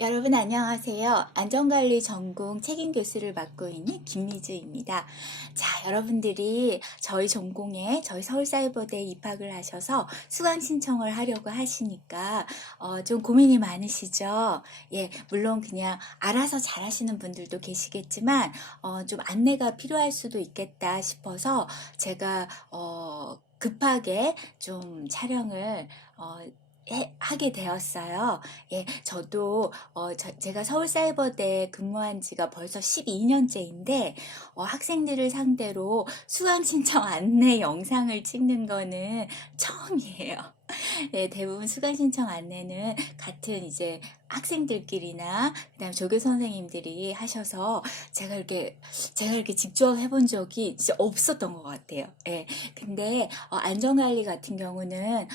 여러분 안녕하세요. 안전관리 전공 책임 교수를 맡고 있는 김미주입니다. 자, 여러분들이 저희 전공에 저희 서울사이버대에 입학을 하셔서 수강 신청을 하려고 하시니까 좀 고민이 많으시죠? 예, 물론 그냥 알아서 잘하시는 분들도 계시겠지만 좀 안내가 필요할 수도 있겠다 싶어서 제가 급하게 좀 촬영을 하게 되었어요. 예, 저도 제가 서울사이버대에 근무한 지가 벌써 12년째인데 학생들을 상대로 수강 신청 안내 영상을 찍는 거는 처음이에요. 네, 대부분 수강 신청 안내는 같은 이제 학생들끼리나 그다음 조교 선생님들이 하셔서 제가 이렇게 직접 해본 적이 진짜 없었던 것 같아요. 예. 근데 안전관리 같은 경우는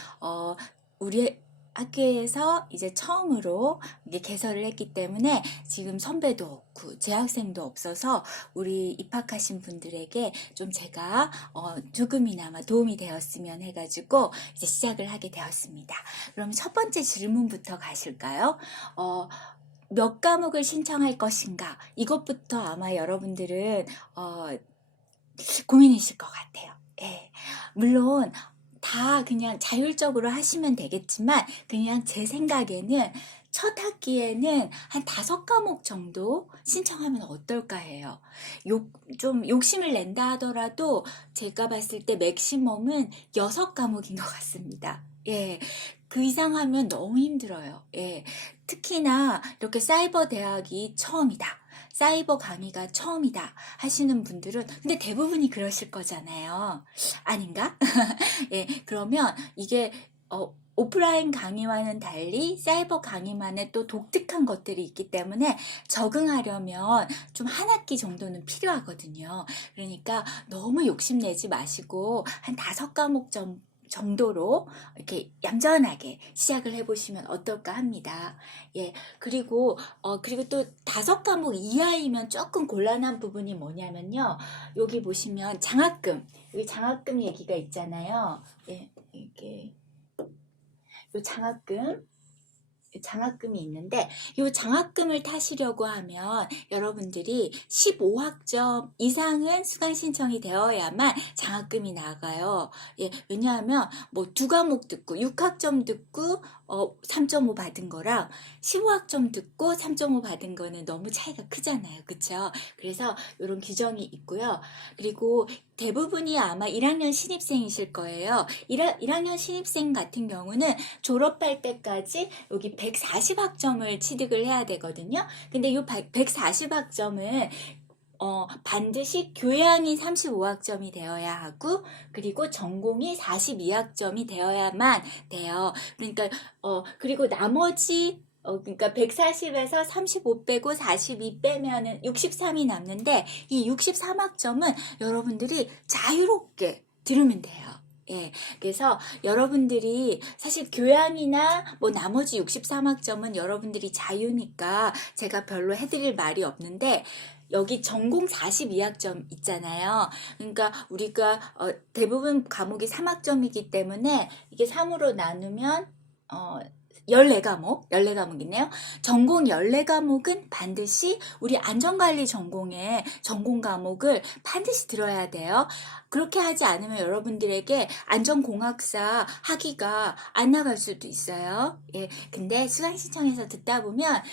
우리 학교에서 이제 처음으로 이게 개설을 했기 때문에 지금 선배도 없고 재학생도 없어서 우리 입학하신 분들에게 좀 제가 조금이나마 도움이 되었으면 해가지고 이제 시작을 하게 되었습니다. 그럼 첫 번째 질문부터 가실까요? 몇 과목을 신청할 것인가? 이것부터 아마 여러분들은 고민이실 것 같아요. 예. 물론 다 그냥 자율적으로 하시면 되겠지만 그냥 제 생각에는 첫 학기에는 한 5과목 정도 신청하면 어떨까 해요. 좀 욕심을 낸다 하더라도 제가 봤을 때 맥시멈은 6과목인 것 같습니다. 예. 그 이상 하면 너무 힘들어요. 예. 특히나 이렇게 사이버 대학이 처음이다. 사이버 강의가 처음이다 하시는 분들은 근데 대부분이 그러실 거잖아요. 아닌가? 예, 그러면 이게 오프라인 강의와는 달리 사이버 강의만의 또 독특한 것들이 있기 때문에 적응하려면 좀 한 학기 정도는 필요하거든요. 그러니까 너무 욕심내지 마시고 한 5과목 정도로 이렇게 얌전하게 시작을 해보시면 어떨까 합니다. 예, 그리고 또 5과목 이하이면 조금 곤란한 부분이 뭐냐면요. 여기 보시면 여기 장학금 얘기가 있잖아요. 예, 이게 요 장학금이 있는데 이 장학금을 타시려고 하면 여러분들이 15학점 이상은 수강 신청이 되어야만 장학금이 나가요. 예, 왜냐하면 뭐 2과목 듣고 6학점 듣고 3.5 받은 거랑 15학점 듣고 3.5 받은 거는 너무 차이가 크잖아요. 그쵸? 그래서 이런 규정이 있고요. 그리고 대부분이 아마 1학년 신입생이실 거예요. 1학년 신입생 같은 경우는 졸업할 때까지 여기 140학점을 취득을 해야 되거든요. 근데 이 140학점은 반드시 교양이 35학점이 되어야 하고 그리고 전공이 42학점이 되어야만 돼요. 그러니까 그리고 나머지 그러니까 140에서 35 빼고 42 빼면은 63이 남는데 이 63학점은 여러분들이 자유롭게 들으면 돼요. 예. 그래서 여러분들이 사실 교양이나 뭐 나머지 63학점은 여러분들이 자유니까 제가 별로 해드릴 말이 없는데 여기 전공 42학점 있잖아요. 그러니까 우리가 대부분 과목이 3학점이기 때문에 이게 3으로 나누면 14과목이네요. 전공 14과목은 반드시 우리 안전관리 전공의 전공 과목을 반드시 들어야 돼요. 그렇게 하지 않으면 여러분들에게 안전공학사 학위가 안 나갈 수도 있어요. 예, 근데 수강 신청해서 듣다 보면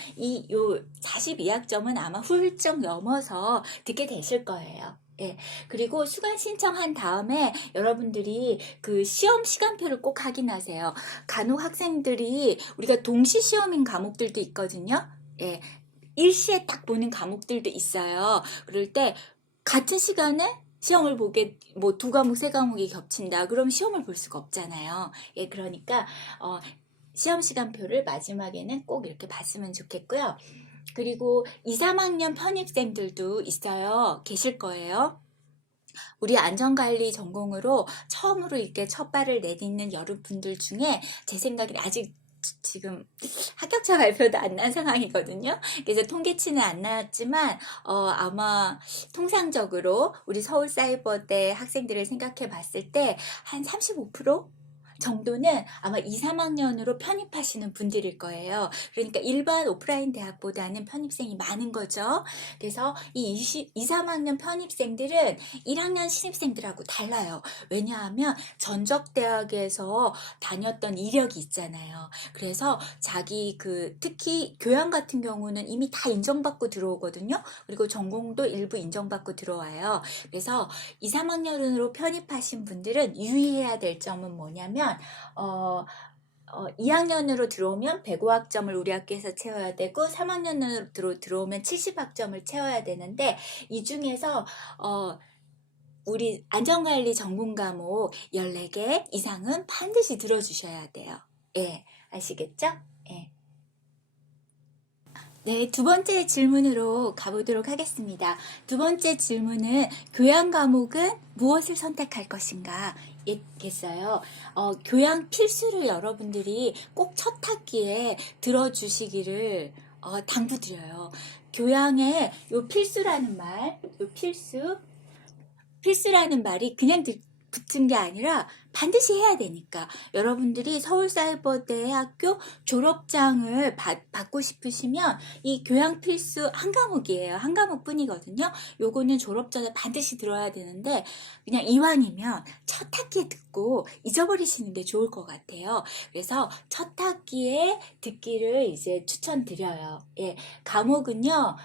요 42학점은 아마 훌쩍 넘어서 듣게 되실 거예요. 예, 그리고 수강 신청한 다음에 여러분들이 그 시험 시간표를 꼭 확인하세요. 간혹 학생들이 우리가 동시 시험인 과목들도 있거든요. 예, 일시에 딱 보는 과목들도 있어요. 그럴 때 같은 시간에 시험을 보게 뭐 2과목, 3과목이 겹친다. 그럼 시험을 볼 수가 없잖아요. 예, 그러니까 시험 시간표를 마지막에는 꼭 이렇게 봤으면 좋겠고요. 그리고 2, 3학년 편입생들도 있어요. 계실 거예요. 우리 안전관리 전공으로 처음으로 이렇게 첫 발을 내딛는 여러분들 중에 제 생각에 아직 지금 합격자 발표도 안 난 상황이거든요. 그래서 통계치는 안 나왔지만 아마 통상적으로 우리 서울사이버대 학생들을 생각해 봤을 때 한 35% 정도는 아마 2, 3학년으로 편입하시는 분들일 거예요. 그러니까 일반 오프라인 대학보다는 편입생이 많은 거죠. 그래서 이 2, 3학년 편입생들은 1학년 신입생들하고 달라요. 왜냐하면 전적대학에서 다녔던 이력이 있잖아요. 그래서 자기 특히 교양 같은 경우는 이미 다 인정받고 들어오거든요. 그리고 전공도 일부 인정받고 들어와요. 그래서 2, 3학년으로 편입하신 분들은 유의해야 될 점은 뭐냐면 2학년으로 들어오면 105학점을 우리 학교에서 채워야 되고 3학년으로 들어오면 70학점을 채워야 되는데 이 중에서 우리 안전관리 전공 과목 14개 이상은 반드시 들어주셔야 돼요. 예, 아시겠죠? 예. 네, 두 번째 질문으로 가보도록 하겠습니다. 두 번째 질문은 교양 과목은 무엇을 선택할 것인가? 겠어요. 교양 필수를 여러분들이 꼭 첫 학기에 들어주시기를 당부드려요. 교양에 요 필수라는 말, 요 필수라는 말이 그냥 붙은 게 아니라 반드시 해야 되니까 여러분들이 서울사이버대학교 졸업장을 받고 싶으시면 이 교양 필수 한 과목이에요. 한 과목뿐이거든요. 요거는 졸업 전에 반드시 들어야 되는데 그냥 이왕이면 첫 학기에 듣고 잊어버리시는 게 좋을 것 같아요. 그래서 첫 학기에 듣기를 이제 추천드려요. 예, 과목은요.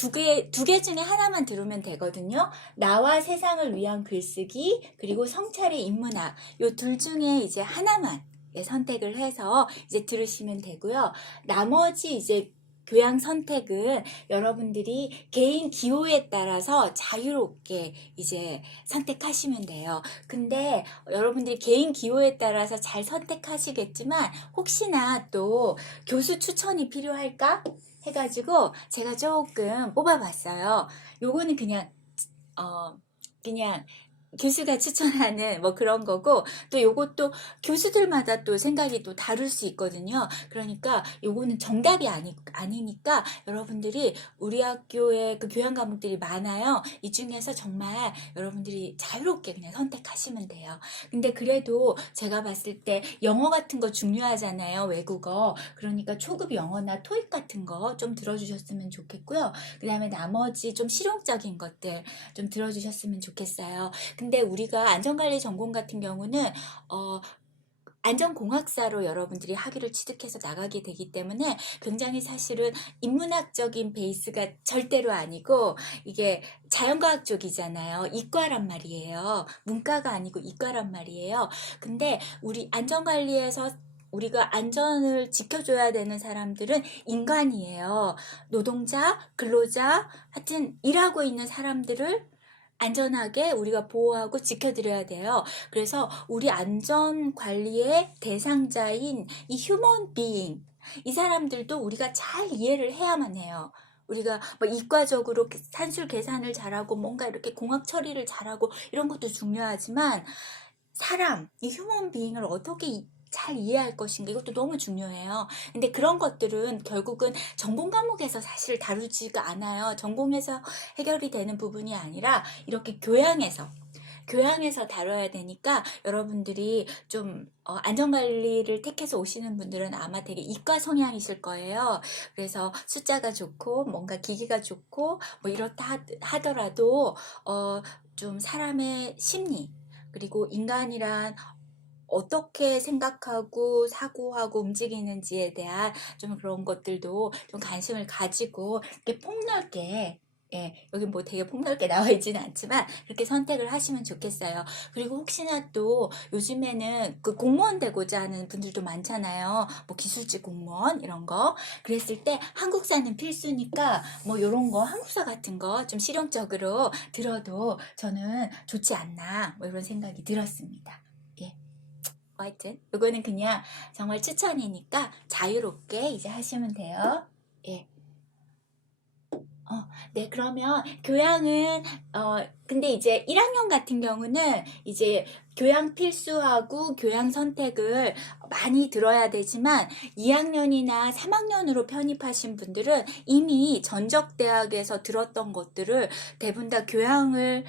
두 개 중에 하나만 들으면 되거든요. 나와 세상을 위한 글쓰기, 그리고 성찰의 인문학. 요 둘 중에 이제 하나만 선택을 해서 이제 들으시면 되고요. 나머지 이제 교양 선택은 여러분들이 개인 기호에 따라서 자유롭게 이제 선택하시면 돼요. 근데 여러분들이 개인 기호에 따라서 잘 선택하시겠지만 혹시나 또 교수 추천이 필요할까? 해가지고 제가 조금 뽑아봤어요. 요거는 그냥 교수가 추천하는 뭐 그런 거고 또 요것도 교수들마다 또 생각이 또 다를 수 있거든요. 그러니까 요거는 정답이 아니니까 여러분들이 우리 학교에 그 교양 과목들이 많아요. 이 중에서 정말 여러분들이 자유롭게 그냥 선택하시면 돼요. 근데 그래도 제가 봤을 때 영어 같은 거 중요하잖아요. 외국어. 그러니까 초급 영어나 토익 같은 거 좀 들어주셨으면 좋겠고요. 그 다음에 나머지 좀 실용적인 것들 좀 들어주셨으면 좋겠어요. 근데 우리가 안전관리 전공 같은 경우는 안전공학사로 여러분들이 학위를 취득해서 나가게 되기 때문에 굉장히 사실은 인문학적인 베이스가 절대로 아니고 이게 자연과학 쪽이잖아요. 이과란 말이에요. 문과가 아니고 이과란 말이에요. 근데 우리 안전관리에서 우리가 안전을 지켜줘야 되는 사람들은 인간이에요. 노동자, 근로자, 하여튼 일하고 있는 사람들을 안전하게 우리가 보호하고 지켜드려야 돼요. 그래서 우리 안전관리의 대상자인 이 휴먼 비잉, 이 사람들도 우리가 잘 이해를 해야만 해요. 우리가 뭐 이과적으로 산술 계산을 잘하고 뭔가 이렇게 공학 처리를 잘하고 이런 것도 중요하지만 사람, 이 휴먼 비잉을 어떻게 잘 이해할 것인가 이것도 너무 중요해요. 근데 그런 것들은 결국은 전공 과목에서 사실 다루지가 않아요. 전공에서 해결이 되는 부분이 아니라 이렇게 교양에서 다뤄야 되니까 여러분들이 좀 안전관리를 택해서 오시는 분들은 아마 되게 이과 성향이실 거예요. 그래서 숫자가 좋고 뭔가 기기가 좋고 뭐 이렇다 하더라도 좀 사람의 심리 그리고 인간이란 어떻게 생각하고 사고하고 움직이는지에 대한 좀 그런 것들도 좀 관심을 가지고 이렇게 폭넓게 여기 뭐 되게 폭넓게 나와 있지는 않지만 그렇게 선택을 하시면 좋겠어요. 그리고 혹시나 또 요즘에는 그 공무원 되고자 하는 분들도 많잖아요. 뭐 기술직 공무원 이런 거. 그랬을 때 한국사는 필수니까 뭐 이런 거 한국사 같은 거 좀 실용적으로 들어도 저는 좋지 않나 뭐 이런 생각이 들었습니다. 예. 하여튼 이거는 그냥 정말 추천이니까 자유롭게 이제 하시면 돼요. 예. 네, 그러면 교양은, 근데 이제 1학년 같은 경우는 이제 교양 필수하고 교양 선택을 많이 들어야 되지만 2학년이나 3학년으로 편입하신 분들은 이미 전적대학에서 들었던 것들을 대부분 다 교양을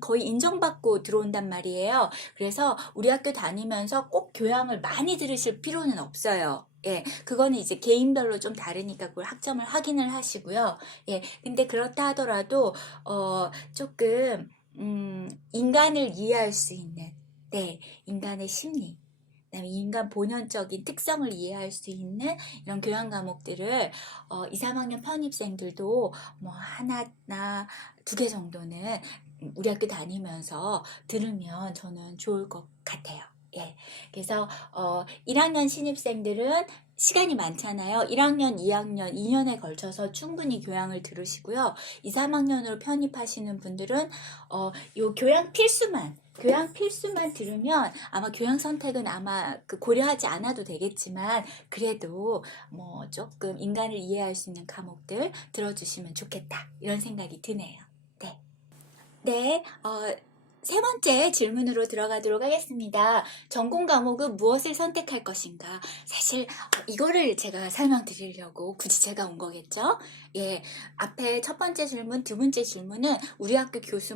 거의 인정받고 들어온단 말이에요. 그래서 우리 학교 다니면서 꼭 교양을 많이 들으실 필요는 없어요. 예, 그거는 이제 개인별로 좀 다르니까 그걸 학점을 확인을 하시고요. 예, 근데 그렇다 하더라도, 조금, 인간을 이해할 수 있는, 네, 인간의 심리, 그다음에 인간 본연적인 특성을 이해할 수 있는 이런 교양 과목들을 2, 3학년 편입생들도 뭐 하나나 두 개 정도는 우리 학교 다니면서 들으면 저는 좋을 것 같아요. 예. 그래서 1학년 신입생들은 시간이 많잖아요. 1학년, 2학년, 2년에 걸쳐서 충분히 교양을 들으시고요. 2, 3학년으로 편입하시는 분들은 요 교양 필수만 들으면 아마 교양 선택은 아마 고려하지 않아도 되겠지만 그래도 뭐 조금 인간을 이해할 수 있는 과목들 들어주시면 좋겠다 이런 생각이 드네요. 네. 네, 세 번째 질문으로 들어가도록 하겠습니다. 전공 과목은 무엇을 선택할 것인가? 사실 이거를 제가 설명드리려고 굳이 제가 온 거겠죠? 예, 앞에 첫 번째 질문, 두 번째 질문은 우리 학교 교수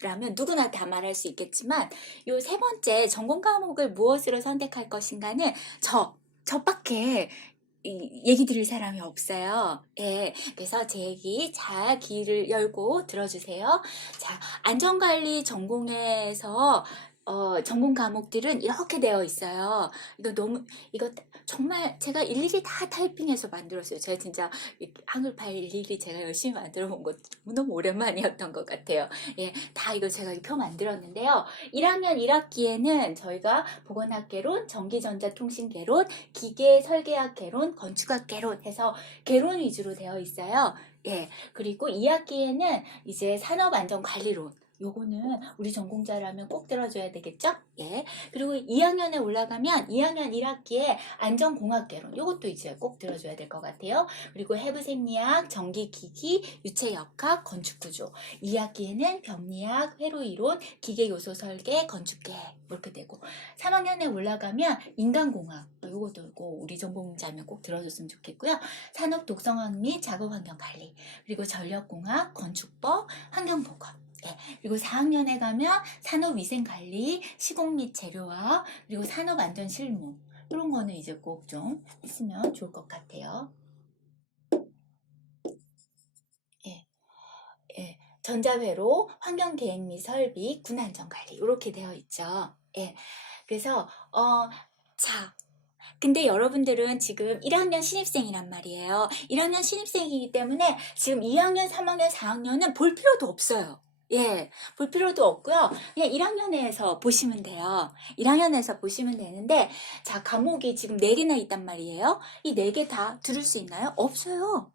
라면 누구나 다 말할 수 있겠지만 요 세 번째 전공 과목을 무엇으로 선택할 것인가는 저밖에 얘기 들을 사람이 없어요. 예, 그래서 제 얘기 잘 귀를 열고 들어주세요. 자, 안전관리 전공에서 전공 과목들은 이렇게 되어 있어요. 이거 정말 제가 일일이 다 타이핑해서 만들었어요. 제가 진짜 한글 파일 일일이 제가 열심히 만들어 본 것 너무 오랜만이었던 것 같아요. 예, 다 이거 제가 표 만들었는데요. 1학년 1학기에는 저희가 보건학개론, 전기전자통신개론, 기계설계학 개론, 건축학 개론 해서 개론 위주로 되어 있어요. 예, 그리고 2학기에는 이제 산업안전관리론. 요거는 우리 전공자라면 꼭 들어줘야 되겠죠? 예. 그리고 2학년에 올라가면 2학년 1학기에 안전공학개론. 요것도 이제 꼭 들어줘야 될 것 같아요. 그리고 해부생리학, 전기기기, 유체역학, 건축구조. 2학기에는 병리학, 회로이론, 기계요소 설계, 건축계획. 이렇게 되고. 3학년에 올라가면 인간공학. 요것도 우리 전공자면 꼭 들어줬으면 좋겠고요. 산업 독성학 및 작업환경관리. 그리고 전력공학, 건축법, 환경보건. 네. 그리고 4학년에 가면 산업위생관리, 시공 및 재료화, 그리고 산업안전실무 이런 거는 이제 꼭 좀 있으면 좋을 것 같아요. 예, 예. 전자회로, 환경계획 및 설비, 군안전관리 이렇게 되어 있죠. 예. 그래서 자. 근데 여러분들은 지금 1학년 신입생이란 말이에요. 1학년 신입생이기 때문에 지금 2학년, 3학년, 4학년은 볼 필요도 없어요. 예, 볼 필요도 없고요. 그냥 1학년에서 보시면 돼요. 1학년에서 보시면 되는데, 자, 과목이 지금 4개나 있단 말이에요. 이 4개 다 들을 수 있나요? 없어요.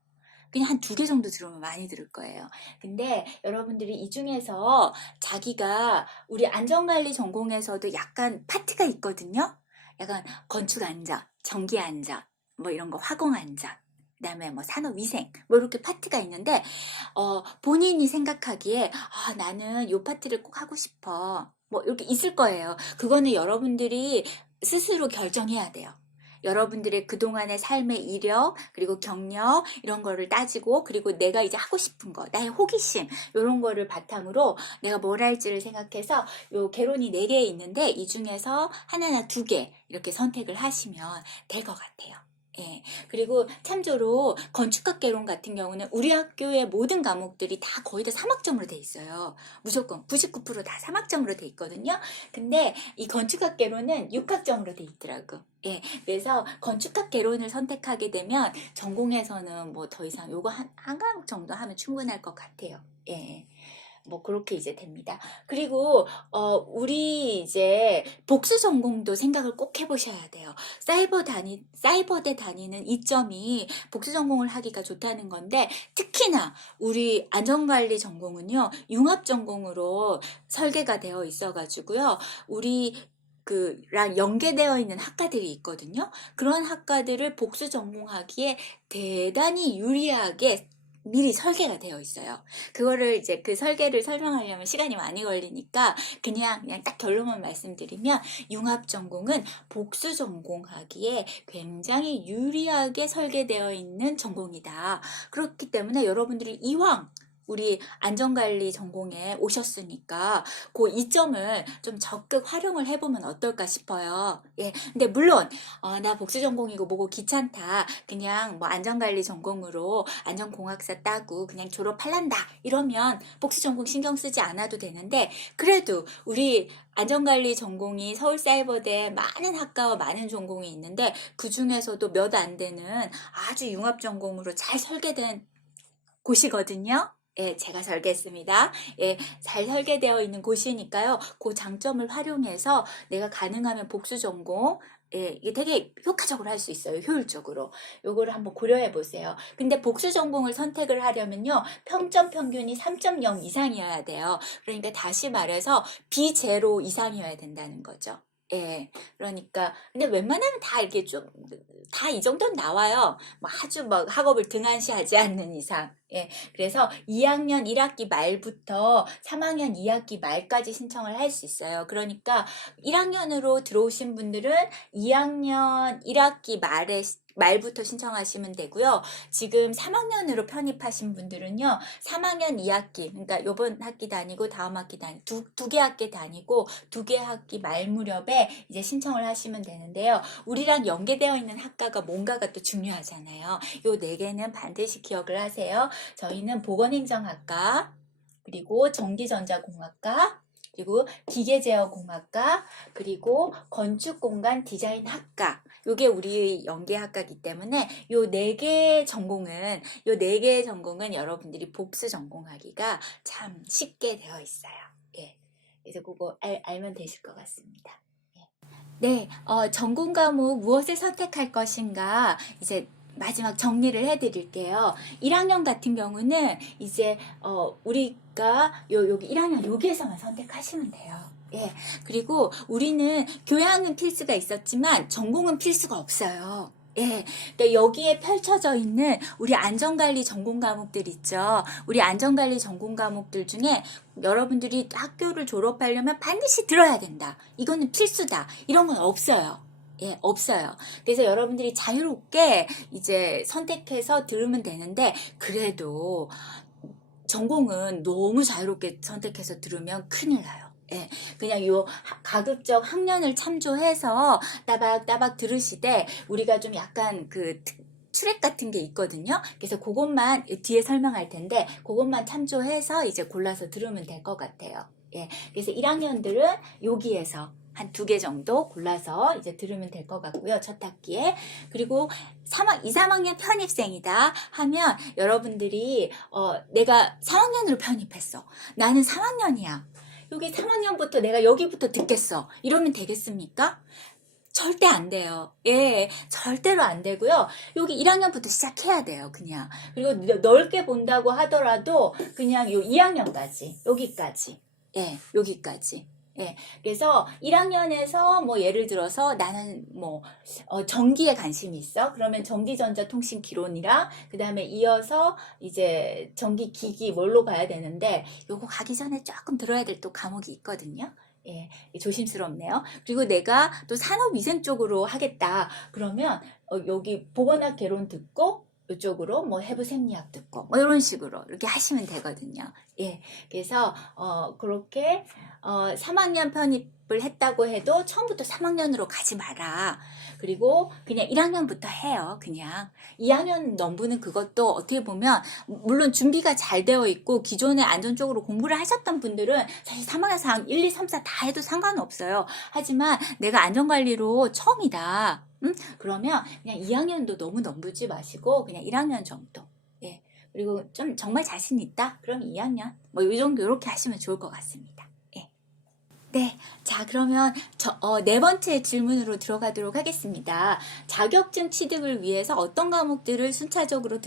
그냥 한 2개 정도 들으면 많이 들을 거예요. 근데 여러분들이 이 중에서 자기가 우리 안전관리 전공에서도 약간 파트가 있거든요. 약간 건축 안전, 전기 안전, 뭐 이런 거 화공 안전, 그다음에 뭐 산업위생, 뭐 이렇게 파트가 있는데 본인이 생각하기에 나는 요 파트를 꼭 하고 싶어. 뭐 이렇게 있을 거예요. 그거는 여러분들이 스스로 결정해야 돼요. 여러분들의 그동안의 삶의 이력, 그리고 경력, 이런 거를 따지고, 그리고 내가 이제 하고 싶은 거, 나의 호기심, 이런 거를 바탕으로 내가 뭘 할지를 생각해서 요 개론이 4개 있는데, 이 중에서 하나나 2개 이렇게 선택을 하시면 될 것 같아요. 예. 그리고 참조로 건축학 개론 같은 경우는 우리 학교의 모든 과목들이 다 거의 다 3학점으로 돼 있어요. 무조건 99%다 3학점으로 돼 있거든요. 근데 이 건축학 개론은 6학점으로 돼 있더라고. 예. 그래서 건축학 개론을 선택하게 되면 전공에서는 뭐 더 이상 요거 한 과목 정도 하면 충분할 것 같아요. 예. 뭐 그렇게 이제 됩니다. 그리고 우리 이제 복수 전공도 생각을 꼭 해보셔야 돼요. 사이버대 다니는 이점이 복수 전공을 하기가 좋다는 건데, 특히나 우리 안전관리 전공은요 융합 전공으로 설계가 되어 있어가지고요, 우리 랑 연계되어 있는 학과들이 있거든요. 그런 학과들을 복수 전공하기에 대단히 유리하게 미리 설계가 되어 있어요. 그거를 이제 그 설계를 설명하려면 시간이 많이 걸리니까 그냥 딱 결론만 말씀드리면, 융합 전공은 복수 전공하기에 굉장히 유리하게 설계되어 있는 전공이다. 그렇기 때문에 여러분들이 이왕 우리 안전관리 전공에 오셨으니까 그 이점을 좀 적극 활용을 해보면 어떨까 싶어요. 예, 근데 물론 나 복수 전공이고 뭐고 귀찮다. 그냥 뭐 안전관리 전공으로 안전공학사 따고 그냥 졸업할란다. 이러면 복수 전공 신경 쓰지 않아도 되는데 그래도 우리 안전관리 전공이 서울사이버대에 많은 학과와 많은 전공이 있는데 그 중에서도 몇 안 되는 아주 융합 전공으로 잘 설계된 곳이거든요. 예, 제가 설계했습니다. 예, 잘 설계되어 있는 곳이니까요. 그 장점을 활용해서 내가 가능하면 복수 전공, 예, 이게 되게 효과적으로 할 수 있어요. 효율적으로. 요거를 한번 고려해 보세요. 근데 복수 전공을 선택을 하려면요. 평점 평균이 3.0 이상이어야 돼요. 그러니까 다시 말해서 비제로 이상이어야 된다는 거죠. 예, 그러니까 근데 웬만하면 다 이렇게 좀 다 이 정도는 나와요. 뭐 아주 막 학업을 등한시하지 않는 이상. 예, 그래서 2학년 1학기 말부터 3학년 2학기 말까지 신청을 할 수 있어요. 그러니까 1학년으로 들어오신 분들은 2학년 1학기 말부터 신청하시면 되고요. 지금 3학년으로 편입하신 분들은요. 3학년 2학기, 그러니까 요번 학기 다니고 다음 학기 다니고 두 개 학기 다니고 두 개 학기 말 무렵에 이제 신청을 하시면 되는데요. 우리랑 연계되어 있는 학과가 뭔가가 또 중요하잖아요. 요 네 개는 반드시 기억을 하세요. 저희는 보건행정학과, 그리고 전기전자공학과, 그리고 기계제어공학과, 그리고 건축공간 디자인학과. 요게 우리 연계학과이기 때문에 요 네 개의 전공은 여러분들이 복수 전공하기가 참 쉽게 되어 있어요. 예. 그래서 그거 알면 되실 것 같습니다. 예. 네, 전공 과목 무엇을 선택할 것인가 이제 마지막 정리를 해드릴게요. 1학년 같은 경우는 이제 우리가 여기 1학년 여기에서만 선택하시면 돼요. 예, 그리고 우리는 교양은 필수가 있었지만 전공은 필수가 없어요. 예, 그러니까 여기에 펼쳐져 있는 우리 안전관리 전공 과목들 있죠. 우리 안전관리 전공 과목들 중에 여러분들이 학교를 졸업하려면 반드시 들어야 된다. 이거는 필수다. 이런 건 없어요. 예, 없어요. 그래서 여러분들이 자유롭게 이제 선택해서 들으면 되는데, 그래도 전공은 너무 자유롭게 선택해서 들으면 큰일 나요. 예, 그냥 요 가급적 학년을 참조해서 따박따박 들으시되 우리가 좀 약간 그 트랙 같은 게 있거든요. 그래서 그것만 뒤에 설명할 텐데 그것만 참조해서 이제 골라서 들으면 될 것 같아요. 예, 그래서 1학년들은 여기에서 한 2개 정도 골라서 이제 들으면 될 것 같고요. 첫 학기에. 그리고 2, 3학년 편입생이다 하면 여러분들이 내가 3학년으로 편입했어. 나는 3학년이야. 여기 3학년부터 내가 여기부터 듣겠어. 이러면 되겠습니까? 절대 안 돼요. 예, 절대로 안 되고요. 여기 1학년부터 시작해야 돼요, 그냥. 그리고 넓게 본다고 하더라도 그냥 요 2학년까지, 여기까지. 예, 여기까지. 예, 그래서 1학년에서 뭐 예를 들어서 나는 뭐 전기에 관심이 있어. 그러면 전기전자통신기론이랑 그 다음에 이어서 이제 전기기기 뭘로 가야 되는데 요거 가기 전에 조금 들어야 될 또 과목이 있거든요. 예, 조심스럽네요. 그리고 내가 또 산업위생 쪽으로 하겠다. 그러면 여기 보건학 개론 듣고 이쪽으로 뭐 해부 생리학 듣고 뭐 이런 식으로 이렇게 하시면 되거든요. 예, 그래서 그렇게 3학년 편입을 했다고 해도 처음부터 3학년으로 가지 마라. 그리고 그냥 1학년부터 해요. 그냥 2학년 넘보는 그것도 어떻게 보면 물론 준비가 잘 되어 있고 기존에 안전적으로 공부를 하셨던 분들은 사실 3학년 4학년 1, 2, 3, 4 다 해도 상관없어요. 하지만 내가 안전관리로 처음이다. 그러면 그냥 2학년도 너무 넘보지 마시고 그냥 1학년 정도. 예. 그리고 좀 정말 자신 있다? 그럼 2학년. 뭐 이 정도 이렇게 하시면 좋을 것 같습니다. 예. 네. 자, 그러면 네 번째 질문으로 들어가도록 하겠습니다. 자격증 취득을 위해서 어떤 과목들을 순차적으로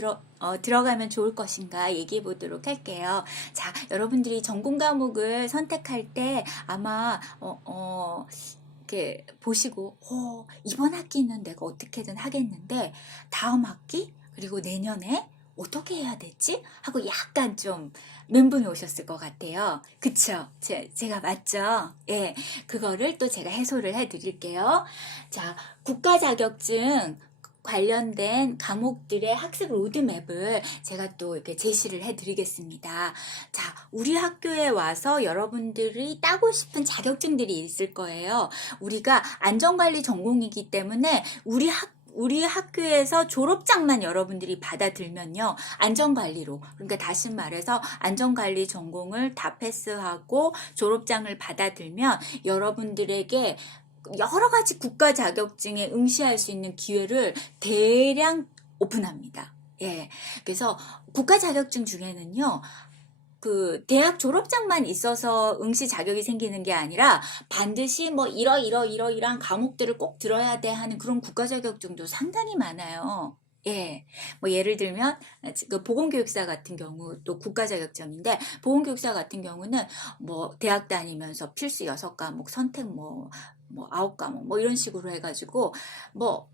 들어가면 좋을 것인가 얘기해 보도록 할게요. 자, 여러분들이 전공 과목을 선택할 때 아마 이렇게 보시고 이번 학기는 내가 어떻게든 하겠는데 다음 학기 그리고 내년에 어떻게 해야 되지? 하고 약간 좀 멘붕이 오셨을 것 같아요. 그쵸? 제가 맞죠? 예, 그거를 또 제가 해소를 해드릴게요. 자, 국가 자격증 관련된 과목들의 학습 로드맵을 제가 또 이렇게 제시를 해드리겠습니다. 자, 우리 학교에 와서 여러분들이 따고 싶은 자격증들이 있을 거예요. 우리가 안전관리 전공이기 때문에 우리 학교에서 졸업장만 여러분들이 받아들면요, 안전관리로, 그러니까 다시 말해서 안전관리 전공을 다 패스하고 졸업장을 받아들면 여러분들에게 여러 가지 국가 자격증에 응시할 수 있는 기회를 대량 오픈합니다. 예. 그래서 국가 자격증 중에는요, 그 대학 졸업장만 있어서 응시 자격이 생기는 게 아니라 반드시 뭐 이러이러한 과목들을 꼭 들어야 돼 하는 그런 국가 자격증도 상당히 많아요. 예. 뭐 예를 들면 그 보건교육사 같은 경우 또 국가 자격증인데, 보건교육사 같은 경우는 뭐 대학 다니면서 필수 6과목 선택 뭐 9과목 뭐 이런 식으로 해가지고 뭐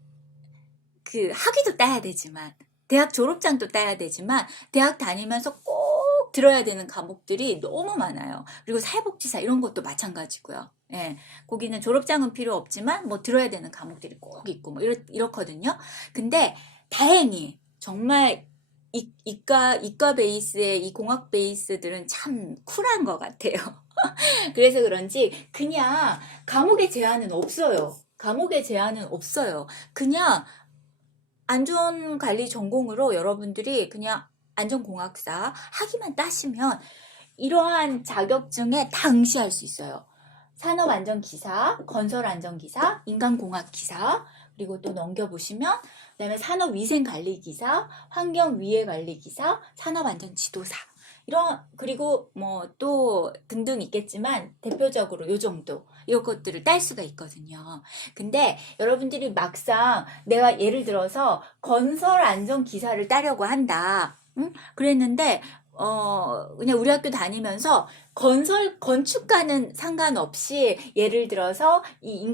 그 학위도 따야 되지만 대학 졸업장도 따야 되지만 대학 다니면서 꼭 들어야 되는 과목들이 너무 많아요. 그리고 사회복지사 이런 것도 마찬가지고요. 예, 거기는 졸업장은 필요 없지만 뭐 들어야 되는 과목들이 꼭 있고 뭐 이렇거든요. 근데 다행히 정말 이과 베이스의 이 공학 베이스들은 참 쿨한 것 같아요. 그래서 그런지 그냥 과목의 제한은 없어요. 과목의 제한은 없어요. 그냥 안전관리 전공으로 여러분들이 그냥 안전공학사 학위만 따시면 이러한 자격증에 다 응시할 수 있어요. 산업안전기사, 건설안전기사, 인간공학기사, 그리고 또 넘겨보시면 그다음에 산업위생관리기사, 환경위해관리기사, 산업안전지도사, 그리고 뭐 또 등등 있겠지만 대표적으로 요 정도 이런 것들을 딸 수가 있거든요. 근데 여러분들이 막상 내가 예를 들어서 건설안전기사를 따려고 한다. 응? 그랬는데 그냥 우리 학교 다니면서 건축과는 상관없이 예를 들어서 이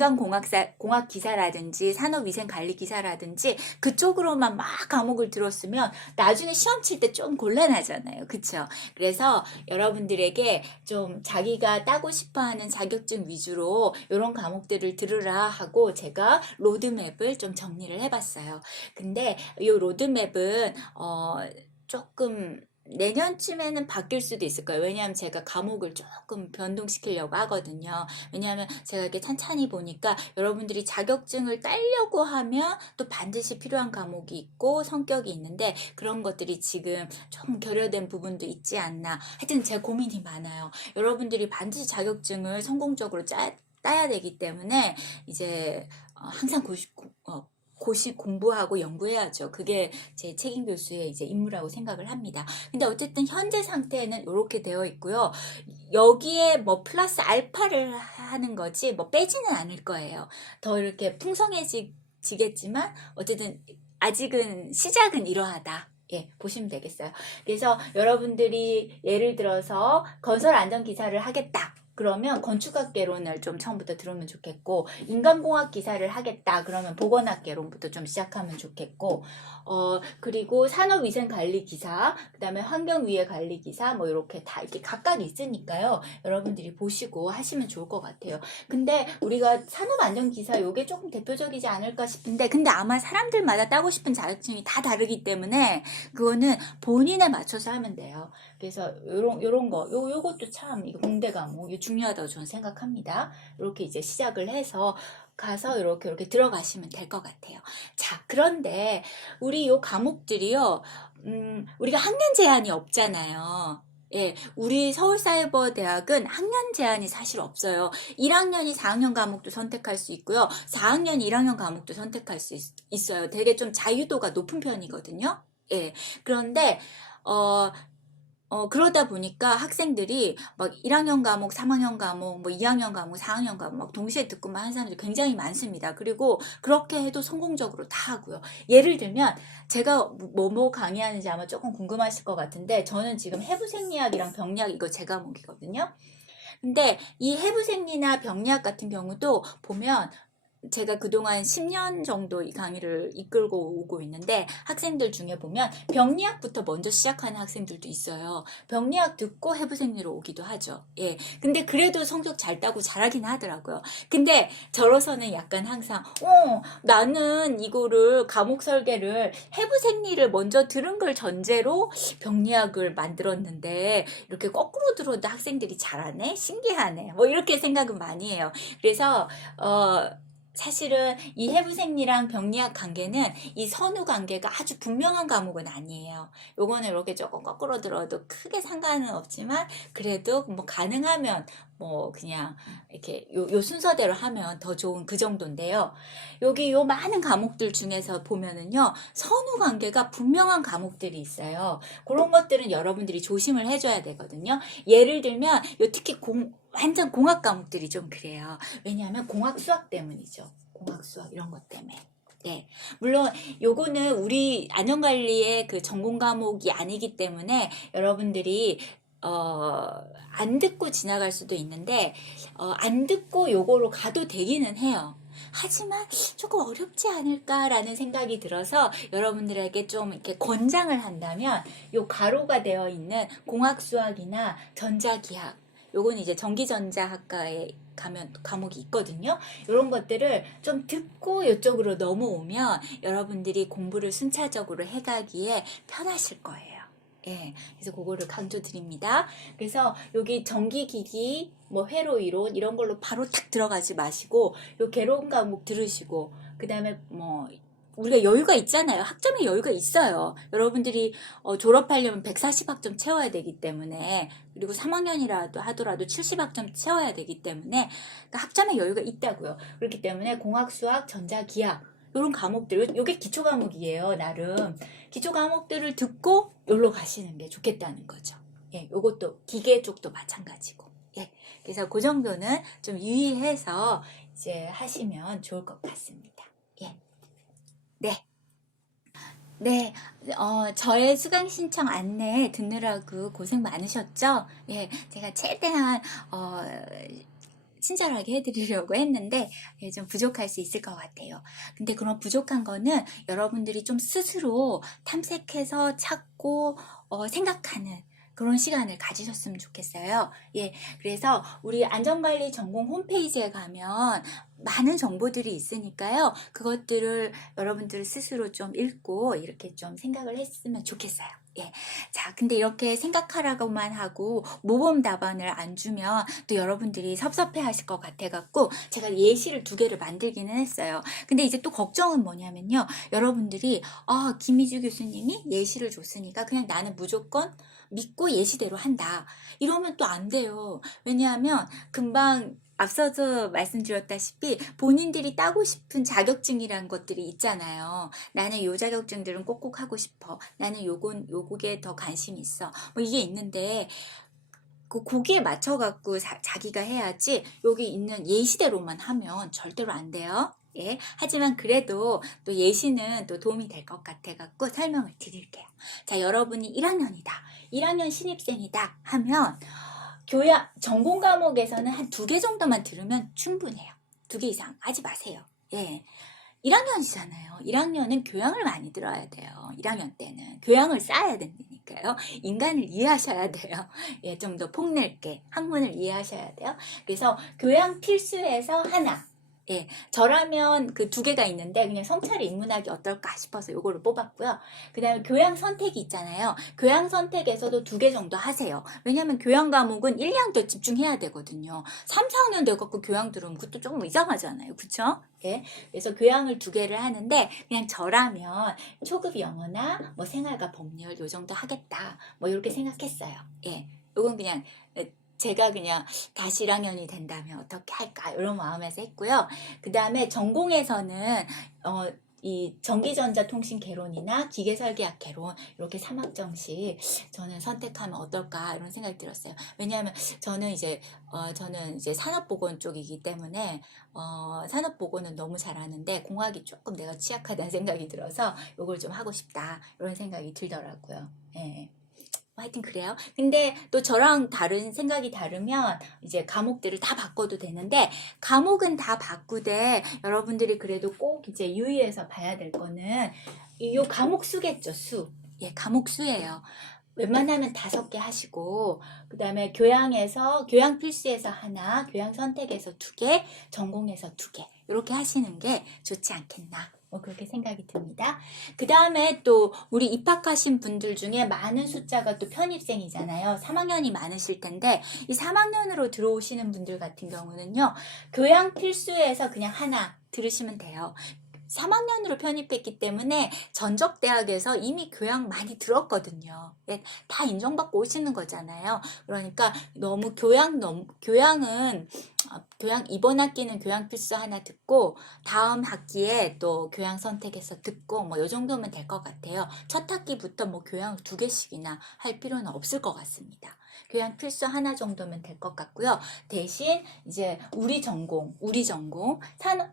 공학기사라든지 산업위생관리기사라든지 그쪽으로만 막 과목을 들었으면 나중에 시험 칠 때 좀 곤란하잖아요. 그쵸? 그래서 여러분들에게 좀 자기가 따고 싶어하는 자격증 위주로 이런 과목들을 들으라 하고 제가 로드맵을 좀 정리를 해봤어요. 근데 이 로드맵은 조금 내년쯤에는 바뀔 수도 있을 거예요. 왜냐하면 제가 과목을 조금 변동시키려고 하거든요. 왜냐하면 제가 이렇게 찬찬히 보니까 여러분들이 자격증을 따려고 하면 또 반드시 필요한 과목이 있고 성격이 있는데 그런 것들이 지금 좀 결여된 부분도 있지 않나. 하여튼 제 고민이 많아요. 여러분들이 반드시 자격증을 성공적으로 따야 되기 때문에 이제 항상 고시 공부하고 연구해야죠. 그게 제 책임 교수의 이제 임무라고 생각을 합니다. 근데 어쨌든 현재 상태는 이렇게 되어 있고요. 여기에 뭐 플러스 알파를 하는 거지 뭐 빼지는 않을 거예요. 더 이렇게 풍성해지겠지만 어쨌든 아직은 시작은 이러하다. 예, 보시면 되겠어요. 그래서 여러분들이 예를 들어서 건설 안전기사를 하겠다. 그러면 건축학개론을 좀 처음부터 들으면 좋겠고, 인간공학 기사를 하겠다 그러면 보건학개론부터 좀 시작하면 좋겠고, 그리고 산업위생관리기사, 그 다음에 환경위해관리기사 뭐 이렇게 다 이렇게 각각 있으니까요. 여러분들이 보시고 하시면 좋을 것 같아요. 근데 우리가 산업안전기사 요게 조금 대표적이지 않을까 싶은데, 근데 아마 사람들마다 따고 싶은 자격증이 다 다르기 때문에 그거는 본인에 맞춰서 하면 돼요. 그래서 요런 거, 요것도 참 공대 과목 중요하다고 저는 생각합니다. 이렇게 이제 시작을 해서 가서 이렇게 들어가시면 될 것 같아요. 자, 그런데 우리 요 과목들이요, 우리가 학년 제한이 없잖아요. 예, 우리 서울사이버대학은 학년 제한이 사실 없어요. 1학년이 4학년 과목도 선택할 수 있고요. 4학년이 1학년 과목도 선택할 수 있어요. 되게 좀 자유도가 높은 편이거든요. 예, 그런데, 그러다 보니까 학생들이 막 1학년 과목, 3학년 과목, 뭐 2학년 과목, 4학년 과목 막 동시에 듣고만 하는 사람들이 굉장히 많습니다. 그리고 그렇게 해도 성공적으로 다 하고요. 예를 들면 제가 뭐 강의하는지 아마 조금 궁금하실 것 같은데 저는 지금 해부생리학이랑 병리학 이거 제 과목이거든요. 근데 이 해부생리나 병리학 같은 경우도 보면 제가 그동안 10년 정도 이 강의를 이끌고 오고 있는데 학생들 중에 보면 병리학부터 먼저 시작하는 학생들도 있어요. 병리학 듣고 해부생리로 오기도 하죠. 예. 근데 그래도 성적 잘 따고 잘하긴 하더라고요. 근데 저로서는 약간 항상 나는 이거를 과목 설계를 해부생리를 먼저 들은 걸 전제로 병리학을 만들었는데 이렇게 거꾸로 들어도 학생들이 잘하네? 신기하네. 뭐 이렇게 생각은 많이 해요. 그래서 사실은 이 해부생리랑 병리학 관계는 이 선후 관계가 아주 분명한 과목은 아니에요. 요거는 이렇게 조금 거꾸로 들어도 크게 상관은 없지만 그래도 뭐 가능하면 뭐 그냥 이렇게 요 순서대로 하면 더 좋은 그 정도인데요. 여기 요 많은 과목들 중에서 보면은요, 선후 관계가 분명한 과목들이 있어요. 그런 것들은 여러분들이 조심을 해줘야 되거든요. 예를 들면 요 특히 완전 공학 과목들이 좀 그래요. 왜냐하면 공학 수학 때문이죠. 공학 수학 이런 것 때문에. 네. 물론 요거는 우리 안전관리의 그 전공 과목이 아니기 때문에 여러분들이 안 듣고 지나갈 수도 있는데 안 듣고 요거로 가도 되기는 해요. 하지만 조금 어렵지 않을까라는 생각이 들어서 여러분들에게 좀 이렇게 권장을 한다면 요 가로가 되어 있는 공학수학이나 전자기학, 요건 이제 전기전자학과에 가면 과목이 있거든요. 이런 것들을 좀 듣고 이쪽으로 넘어오면 여러분들이 공부를 순차적으로 해가기에 편하실 거예요. 예, 그래서 그거를 강조드립니다. 그래서 여기 전기기기, 뭐 회로 이론 이런 걸로 바로 탁 들어가지 마시고 요 개론 과목 들으시고 그 다음에 뭐 우리가 여유가 있잖아요. 학점에 여유가 있어요. 여러분들이 졸업하려면 140학점 채워야 되기 때문에 그리고 3학년이라도 하더라도 70학점 채워야 되기 때문에 그러니까 학점에 여유가 있다고요. 그렇기 때문에 공학, 수학, 전자, 기하 이런 과목들, 요게 기초 과목이에요. 나름 기초 과목들을 듣고 여기로 가시는 게 좋겠다는 거죠. 예, 요것도 기계 쪽도 마찬가지고. 예, 그래서 그 정도는 좀 유의해서 이제 하시면 좋을 것 같습니다. 예. 네. 네, 저의 수강 신청 안내 듣느라고 고생 많으셨죠? 예, 제가 최대한, 친절하게 해드리려고 했는데, 예, 좀 부족할 수 있을 것 같아요. 근데 그런 부족한 거는 여러분들이 좀 스스로 탐색해서 찾고, 생각하는 그런 시간을 가지셨으면 좋겠어요. 예, 그래서 우리 안전관리 전공 홈페이지에 가면 많은 정보들이 있으니까요. 그것들을 여러분들 스스로 좀 읽고 이렇게 좀 생각을 했으면 좋겠어요. 예. 자, 근데 이렇게 생각하라고만 하고 모범 답안을 안 주면 또 여러분들이 섭섭해 하실 것 같아갖고 제가 예시를 2개를 만들기는 했어요. 근데 이제 또 걱정은 뭐냐면요. 여러분들이, 김희주 교수님이 예시를 줬으니까 그냥 나는 무조건 믿고 예시대로 한다. 이러면 또 안 돼요. 왜냐하면 금방 앞서서 말씀드렸다시피 본인들이 따고 싶은 자격증이란 것들이 있잖아요. 나는 요 자격증들은 꼭꼭 하고 싶어. 나는 요거에 더 관심이 있어. 뭐 이게 있는데 거기에 맞춰갖고 자기가 해야지 여기 있는 예시대로만 하면 절대로 안 돼요. 예. 하지만 그래도 또 예시는 또 도움이 될 것 같아갖고 설명을 드릴게요. 자, 여러분이 1학년이다. 1학년 신입생이다 하면 전공 과목에서는 한 2개 정도만 들으면 충분해요. 2개 이상 하지 마세요. 예. 1학년이잖아요. 1학년은 교양을 많이 들어야 돼요. 1학년 때는. 교양을 쌓아야 된다니까요. 인간을 이해하셔야 돼요. 예, 좀 더 폭넓게 학문을 이해하셔야 돼요. 그래서 교양 필수에서 하나. 예, 저라면 그 2개가 있는데 그냥 성찰이 인문학이 어떨까 싶어서 요거를 뽑았고요. 그 다음에 교양 선택이 있잖아요. 교양 선택에서도 2개 정도 하세요. 왜냐면 교양 과목은 1, 2학년 때 집중해야 되거든요. 3, 4학년 돼갖고 교양 들으면 그것도 조금 이상하잖아요. 그쵸? 예, 그래서 교양을 2개를 하는데 그냥 저라면 초급 영어나 뭐 생활과 법률 요 정도 하겠다. 뭐 이렇게 생각했어요. 예, 요건 그냥 제가 그냥 다시 1학년이 된다면 어떻게 할까 이런 마음에서 했고요. 그 다음에 전공에서는 이 전기전자통신 개론이나 기계설계학 개론 이렇게 3학점씩 저는 선택하면 어떨까 이런 생각이 들었어요. 왜냐하면 저는 이제 산업보건 쪽이기 때문에 산업보건은 너무 잘하는데 공학이 조금 내가 취약하다는 생각이 들어서 이걸 좀 하고 싶다 이런 생각이 들더라고요. 예. 하여튼 그래요. 근데 또 저랑 다른 생각이 다르면 이제 과목들을 다 바꿔도 되는데, 과목은 다 바꾸되 여러분들이 그래도 꼭 이제 유의해서 봐야 될 거는 요 과목 수겠죠, 수. 예, 과목 수예요. 웬만하면 5개 하시고, 그 다음에 교양 필수에서 하나, 교양 선택에서 2개, 전공에서 2개, 이렇게 하시는 게 좋지 않겠나. 뭐 그렇게 생각이 듭니다. 그 다음에 또 우리 입학하신 분들 중에 많은 숫자가 또 편입생이잖아요. 3학년이 많으실 텐데, 이 3학년으로 들어오시는 분들 같은 경우는요, 교양 필수에서 그냥 하나 들으시면 돼요. 3학년으로 편입했기 때문에 전적대학에서 이미 교양 많이 들었거든요. 다 인정받고 오시는 거잖아요. 그러니까 너무 교양은 이번 학기는 교양 필수 하나 듣고 다음 학기에 또 교양 선택해서 듣고 뭐 이 정도면 될 것 같아요. 첫 학기부터 뭐 교양 2개씩이나 할 필요는 없을 것 같습니다. 교양 필수 하나 정도면 될 것 같고요. 대신 이제 우리 전공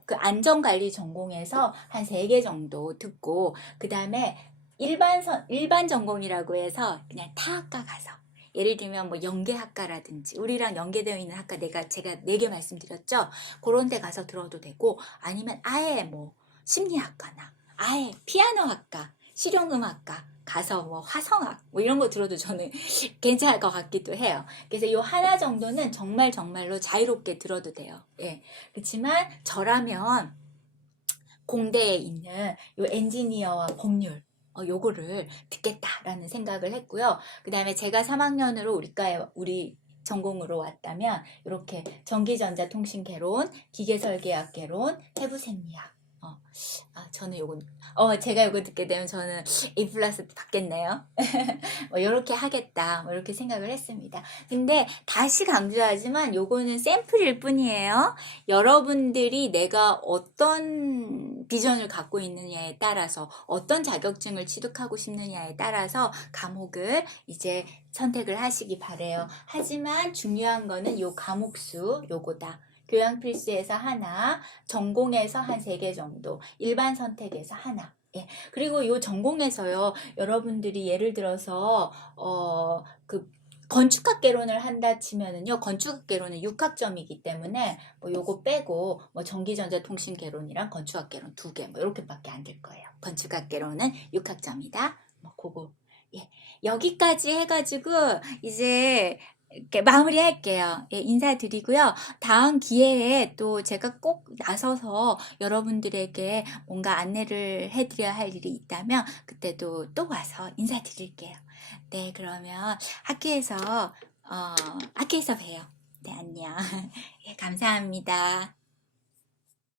그 안전관리 전공에서 한 3개 정도 듣고, 그 다음에 일반 전공이라고 해서 그냥 타학과 가서, 예를 들면 뭐 연계학과라든지 우리랑 연계되어 있는 학과 제가 4개 말씀드렸죠. 그런 데 가서 들어도 되고, 아니면 아예 뭐 심리학과나 아예 피아노학과, 실용음악과 가서 뭐 화성학 뭐 이런 거 들어도 저는 괜찮을 것 같기도 해요. 그래서 이 하나 정도는 정말로 자유롭게 들어도 돼요. 예. 그렇지만 저라면 공대에 있는 요 엔지니어와 법률 요거를 듣겠다라는 생각을 했고요. 그 다음에 제가 3학년으로 우리 전공으로 왔다면 이렇게 전기전자통신개론, 기계설계학개론, 해부생리학. 저는 제가 요거 듣게 되면 저는 A 플러스 받겠네요. 뭐 이렇게 하겠다, 뭐 이렇게 생각을 했습니다. 근데 다시 강조하지만 요거는 샘플일 뿐이에요. 여러분들이 내가 어떤 비전을 갖고 있느냐에 따라서, 어떤 자격증을 취득하고 싶느냐에 따라서 과목을 이제 선택을 하시기 바래요. 하지만 중요한 거는 요 과목 수 요거다. 교양 필수에서 하나, 전공에서 한 3개 정도, 일반 선택에서 하나. 예. 그리고 요 전공에서요, 여러분들이 예를 들어서 그 건축학개론을 한다 치면은요, 건축학개론은 6학점이기 때문에 뭐 요거 빼고 뭐 전기전자통신개론이랑 건축학개론 2개 뭐 이렇게밖에 안 될 거예요. 건축학개론은 6학점이다. 뭐 그거. 예. 여기까지 해가지고 이제 이렇게 마무리할게요. 예, 인사드리고요. 다음 기회에 또 제가 꼭 나서서 여러분들에게 뭔가 안내를 해드려야 할 일이 있다면 그때도 또 와서 인사드릴게요. 네, 그러면 학교에서 봬요. 네, 안녕. 예, 감사합니다.